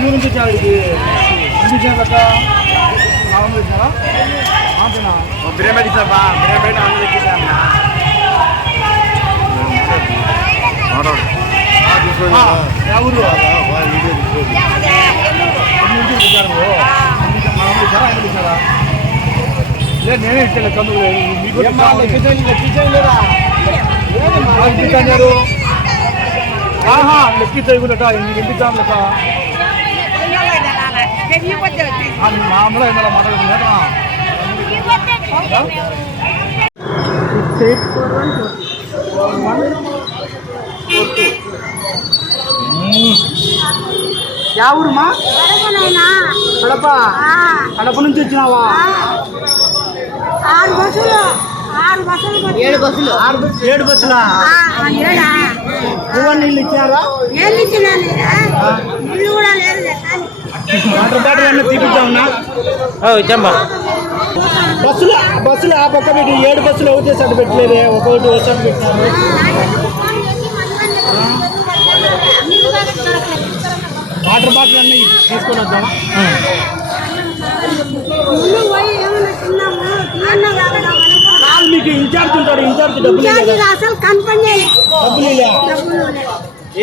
ఎన్ని నుంచి వచ్చాడికి బిర్యానీ సార్ ఊరు లేదు నేనే ఇచ్చాను కన్ను లెక్కించారు లెక్కించా ఎంపిక మామూలు మాట్లాడుతున్నా యా ఊరుమా కడప కడప నుంచి వచ్చినావా 6 బస్సులు 7 బస్సులు 7 బస్సులా నీళ్ళు ఇచ్చినారా వాటర్ బాటిల్ అన్న తీపిద్దామన్నా ఇచ్చామ్మా బస్సులు ఆ పక్క పెట్టి 7 బస్సులు ఒకటే సైడ్ పెట్టలేదే ఒక్కొక్కటి వచ్చాడు పెట్టినారు వాటర్ బాటిల్ అన్నీ తీసుకొని వద్దామా మీకు ఇన్ఛార్జ్ ఉంటాడు ఇన్ఛార్జ్ డబ్బులు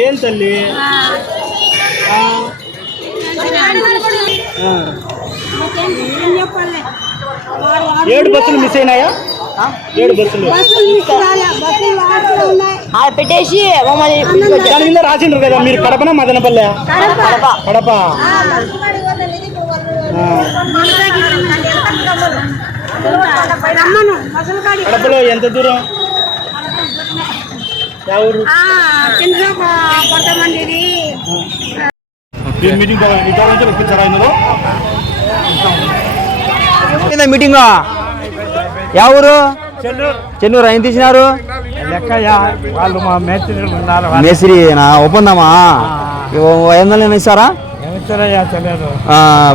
ఏం తల్లి 7 బస్సులు మిస్ అయినాయా 7 బస్సులు పెట్టేసి దాని కింద రాసిండ్రు కదా మీరు కడపనా మదనపల్లె కడప కడపలో ఎంత దూరం ఎవరు మీటింగ్ మీటింగ్ ఎవరు చెన్నూరు ఆయన తీసినారు వాళ్ళు మా మేస్త్రి ఉన్నారు మేస్త్రినా ఒప్పందమా 500 ఇస్తారా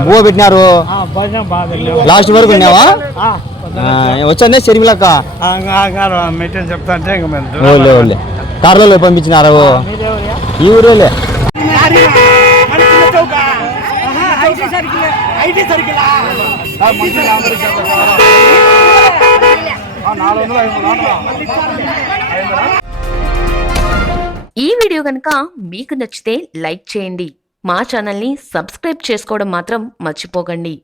బువ్వ పెట్టినారు లాస్ట్ వరకు ఉన్నావా వచ్చా షర్మిలక్క మీటింగ్ చెప్తా అంటే ఓలే కార్లలో పంపించినారు ఈ ఊరేలే ఈ వీడియో కనుక మీకు నచ్చితే లైక్ చేయండి, మా ఛానల్ని సబ్స్క్రైబ్ చేసుకోవడం మాత్రం మర్చిపోకండి.